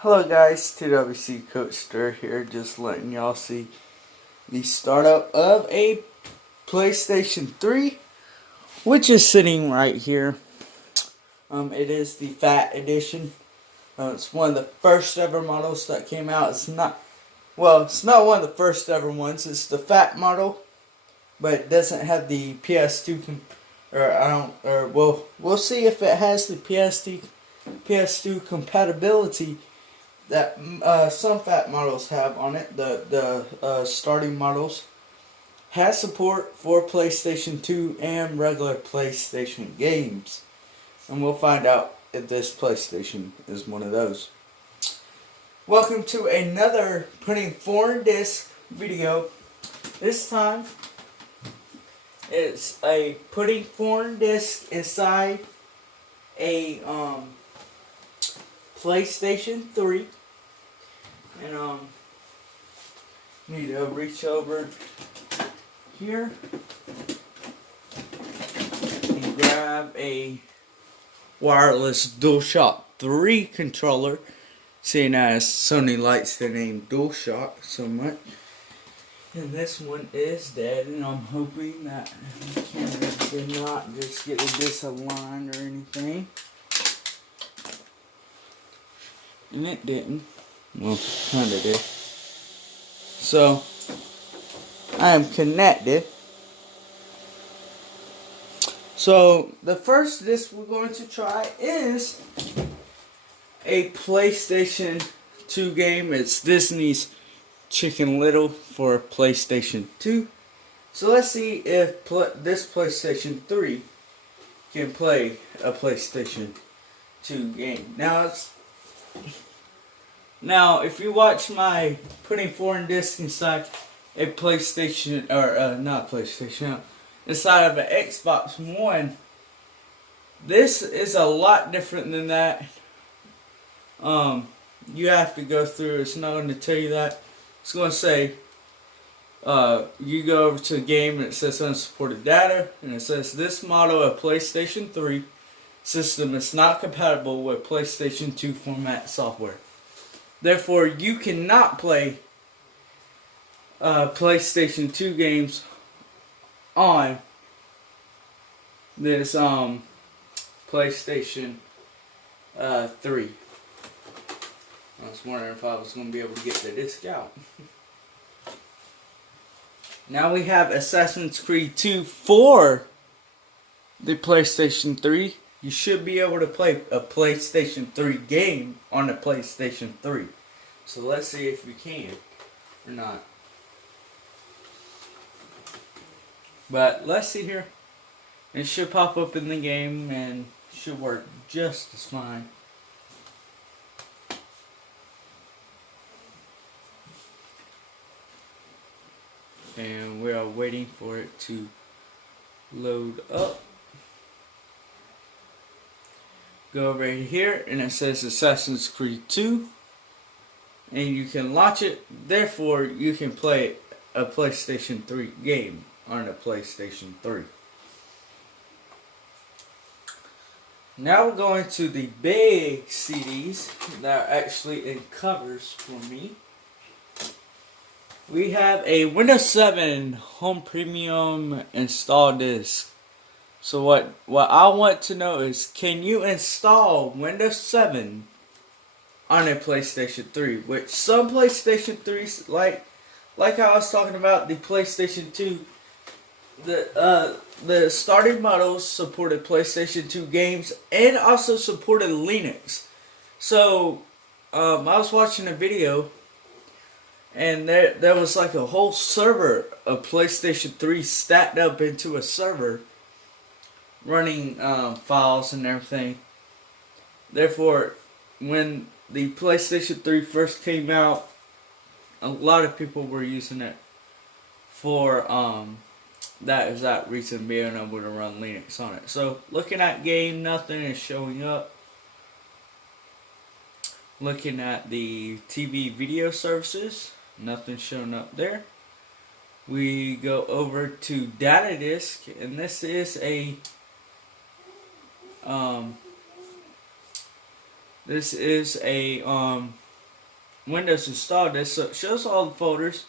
Hello guys, TWC Coach Stir here, just letting y'all see the startup of a PlayStation 3, which is sitting right here. It is the Fat Edition. It's one of the first ever models that came out. It's not one of the first ever ones. It's the Fat model, but it doesn't have the PS2 we'll see if it has the PS2 compatibility that some Fat models have on it. The starting models has support for PlayStation 2 and regular PlayStation games, and we'll find out if this PlayStation is one of those. Welcome to another putting foreign disc video. This time it's a putting foreign disc inside a PlayStation 3. And need to reach over here and grab a wireless DualShock 3 controller, seeing as Sony likes the name DualShock so much. And this one is dead, and I'm hoping that the camera did not just get disaligned or anything. And it didn't. Well, kind of did. So, I am connected. So, the first disc we're going to try is a PlayStation 2 game. It's Disney's Chicken Little for PlayStation 2. So, let's see if this PlayStation 3 can play a PlayStation 2 game. Now, if you watch my putting foreign disc inside a PlayStation, or not PlayStation, inside of an Xbox One, this is a lot different than that. You have to go through, it's not going to tell you that. It's going to say, you go over to a game and it says unsupported data, and it says this model of PlayStation 3 system is not compatible with PlayStation 2 format software. Therefore, you cannot play PlayStation 2 games on this PlayStation 3. I was wondering if I was going to be able to get the disc out. Now we have Assassin's Creed 2 for the PlayStation 3. You should be able to play a PlayStation 3 game on a PlayStation 3. So let's see if we can or not. But let's see here. It should pop up in the game and should work just as fine. And we are waiting for it to load up. Go right here and it says Assassin's Creed 2, and you can launch it. Therefore, you can play a PlayStation 3 game on a PlayStation 3. Now we're going to the big CDs that are actually in covers for me. We have a Windows 7 Home Premium install disc. So what I want to know is, can you install Windows 7 on a PlayStation 3? Which some PlayStation 3s, like I was talking about the PlayStation 2, the starting models supported PlayStation 2 games and also supported Linux. So I was watching a video, and there was like a whole server of PlayStation 3 stacked up into a server, running files and everything. Therefore, when the PlayStation 3 first came out, a lot of people were using it for that exact reason, being able to run Linux on it. So, looking at game, nothing is showing up. Looking at the TV video services, nothing showing up there. We go over to data disk, and this is a Windows install disk. So it shows all the folders.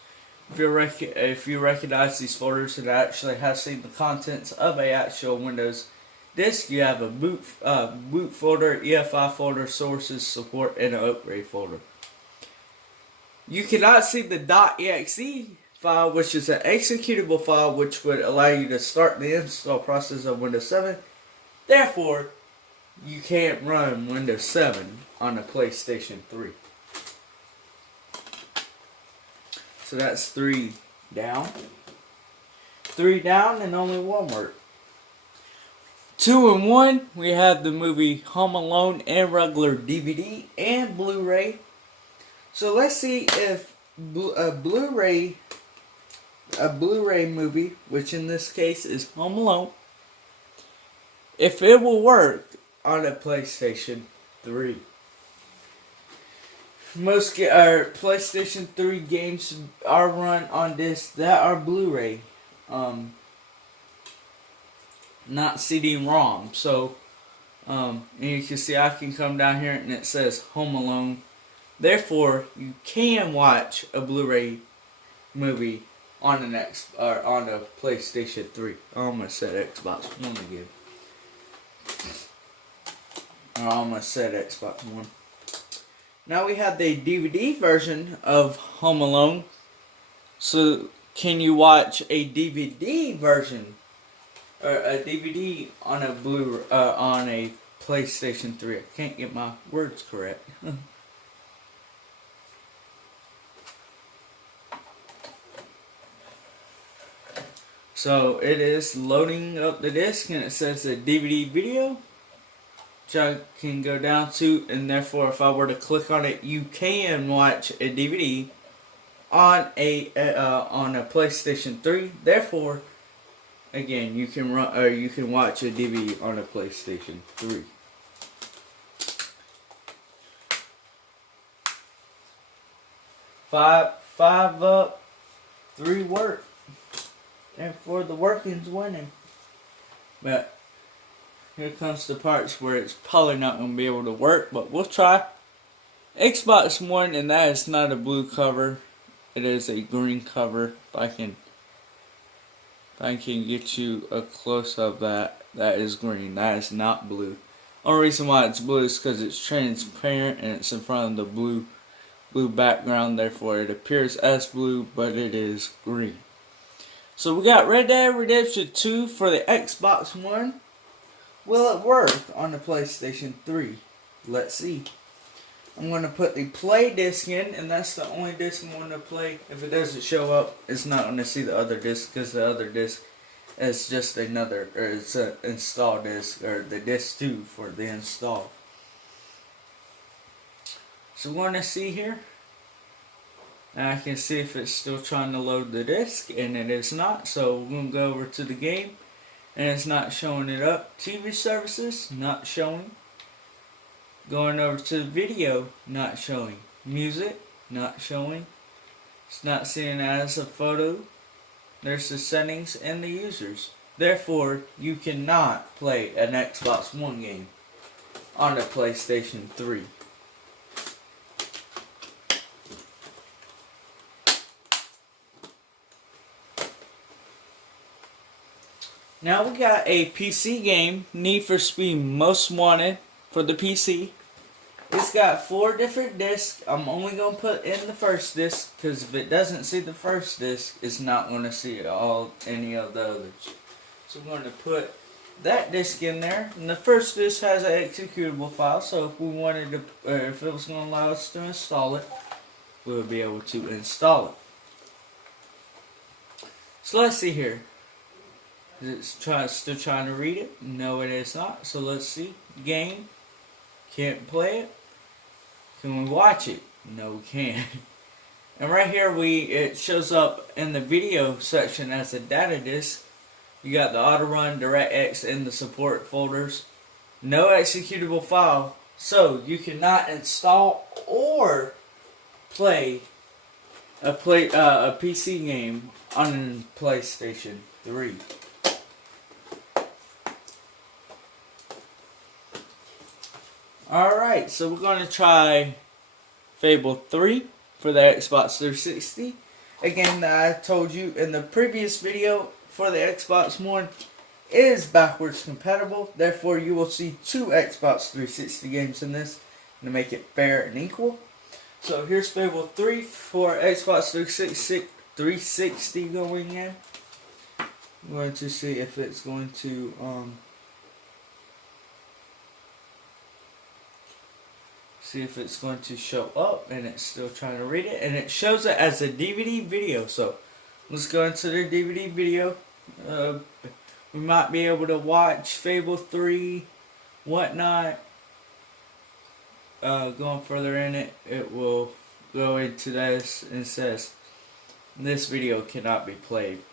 If you recognize these folders and actually have seen the contents of a actual Windows disk, you have a boot folder, EFI folder, sources, support, and an upgrade folder. You cannot see the .exe file, which is an executable file which would allow you to start the install process of Windows 7. Therefore, you can't run Windows 7 on a PlayStation 3. So that's 3 down. 3 down and only 1 work. 2 and 1, we have the movie Home Alone and regular DVD and Blu-ray. So let's see if a Blu-ray movie, which in this case is Home Alone, if it will work on a PlayStation 3. Most PlayStation 3 games are run on discs that are Blu-ray, not CD-ROM. So, and you can see I can come down here and it says Home Alone. Therefore, you can watch a Blu-ray movie on on a PlayStation 3. I almost said Xbox One again. I almost said Xbox One. Now we have the DVD version of Home Alone. So, can you watch a DVD version or a DVD on on a PlayStation 3? I can't get my words correct. So it is loading up the disc, and it says a DVD video, which I can go down to, and therefore if I were to click on it, you can watch a DVD on a PlayStation 3. Therefore, again, you can watch a DVD on a PlayStation 3. Five up, 3 work. Therefore, the working's winning. But here comes the parts where it's probably not going to be able to work, but we'll try. Xbox One, and that is not a blue cover. It is a green cover. If I can get you a close of that, that is green. That is not blue. Only reason why it's blue is because it's transparent and it's in front of the blue background. Therefore, it appears as blue, but it is green. So we got Red Dead Redemption 2 for the Xbox One. Will it work on the PlayStation 3? Let's see. I'm going to put the play disc in, and that's the only disc I'm going to play. If it doesn't show up, it's not going to see the other disc, because the other disc is just another, or it's an install disc, or the disc 2 for the install. So we're going to see here. And I can see if it's still trying to load the disc, and it is not. So we're going to go over to the game, and it's not showing it up. TV services, not showing. Going over to the video, not showing. Music, not showing. It's not seeing it as a photo. There's the settings and the users. Therefore, you cannot play an Xbox One game on a PlayStation 3. Now we got a PC game, Need for Speed Most Wanted for the PC. It's got 4 different discs. I'm only going to put in the first disc, because if it doesn't see the first disc, it's not going to see any of the others. So I'm going to put that disc in there. And the first disc has an executable file, so if we wanted to, if it was going to allow us to install it, we would be able to install it. So let's see here. Is it still trying to read it? No, it is not. So let's see. Game. Can't play it. Can we watch it? No, we can't. And right here, it shows up in the video section as a data disk. You got the auto run, DirectX, and the support folders. No executable file, so you cannot install or play a PC game on PlayStation 3. Alright, so we're going to try Fable 3 for the Xbox 360. Again, I told you in the previous video, for the Xbox One is backwards compatible. Therefore, you will see 2 Xbox 360 games in this to make it fair and equal. So here's Fable 3 for Xbox 360 going in. I'm going to see if it's going to show up, and it's still trying to read it, and it shows it as a DVD video. So let's go into the DVD video. We might be able to watch Fable 3, whatnot. Going further in it, it will go into this and says this video cannot be played.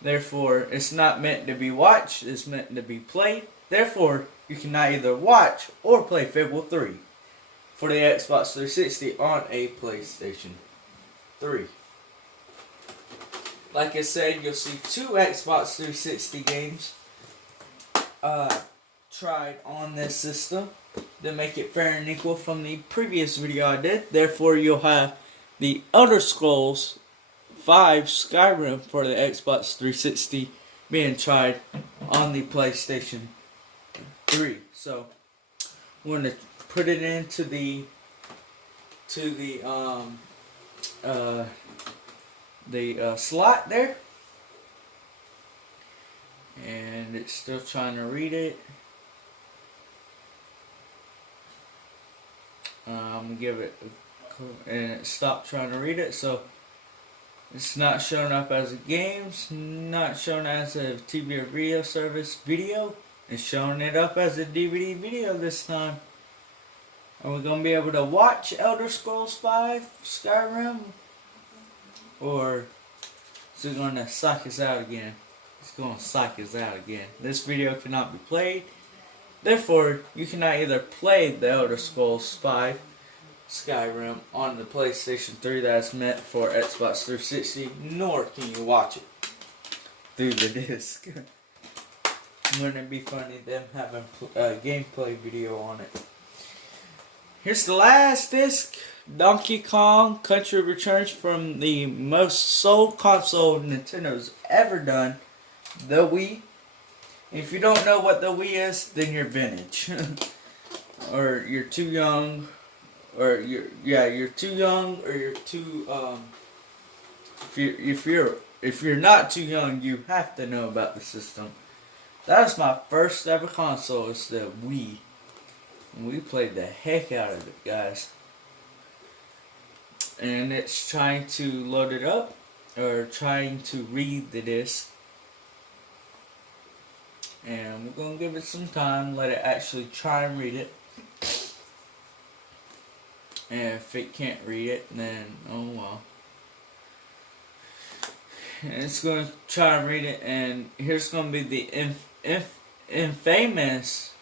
Therefore, it's not meant to be watched, it's meant to be played. Therefore, you cannot either watch or play Fable 3 for the Xbox 360 on a PlayStation 3. Like I said, you'll see 2 Xbox 360 games tried on this system to make it fair and equal from the previous video I did. Therefore, you'll have the Elder Scrolls 5 Skyrim for the Xbox 360 being tried on the PlayStation 3. So I'm going to put it into the slot there, and it's still trying to read it. I'm gonna give it and it stopped trying to read it, so it's not showing up as a games, not shown as a TV or video service video. It's showing it up as a DVD video this time. Are we gonna be able to watch Elder Scrolls 5 Skyrim, or is it gonna psych us out again? It's gonna psych us out again. This video cannot be played. Therefore, you cannot either play the Elder Scrolls 5 Skyrim on the PlayStation 3 that's meant for Xbox 360, nor can you watch it through the disc. Wouldn't it be funny them having a gameplay video on it? Here's the last disc. Donkey Kong Country Returns from the most sold console Nintendo's ever done, the Wii. If you don't know what the Wii is, then you're vintage, or you're too young, or you're too young, or you're too if you're not too young, you have to know about the system. That was my first ever console. It's the Wii, and we played the heck out of it, guys. And it's trying to load it up, or trying to read the disc. And we're going to give it some time, let it actually try and read it. And if it can't read it, then oh well. And it's going to try and read it, and here's going to be the infamous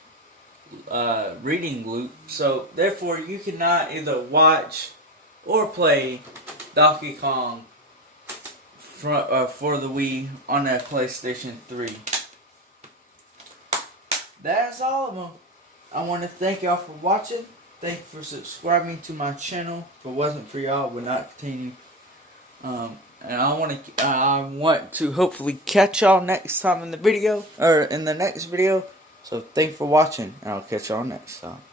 reading loop. So therefore, you cannot either watch or play Donkey Kong for the Wii on a PlayStation 3. That's all of them. I want to thank y'all for watching. Thank you for subscribing to my channel. If it wasn't for y'all, I would not continue. And I want to hopefully catch y'all next time in the video, or in the next video. So thank you for watching, and I'll catch y'all next time.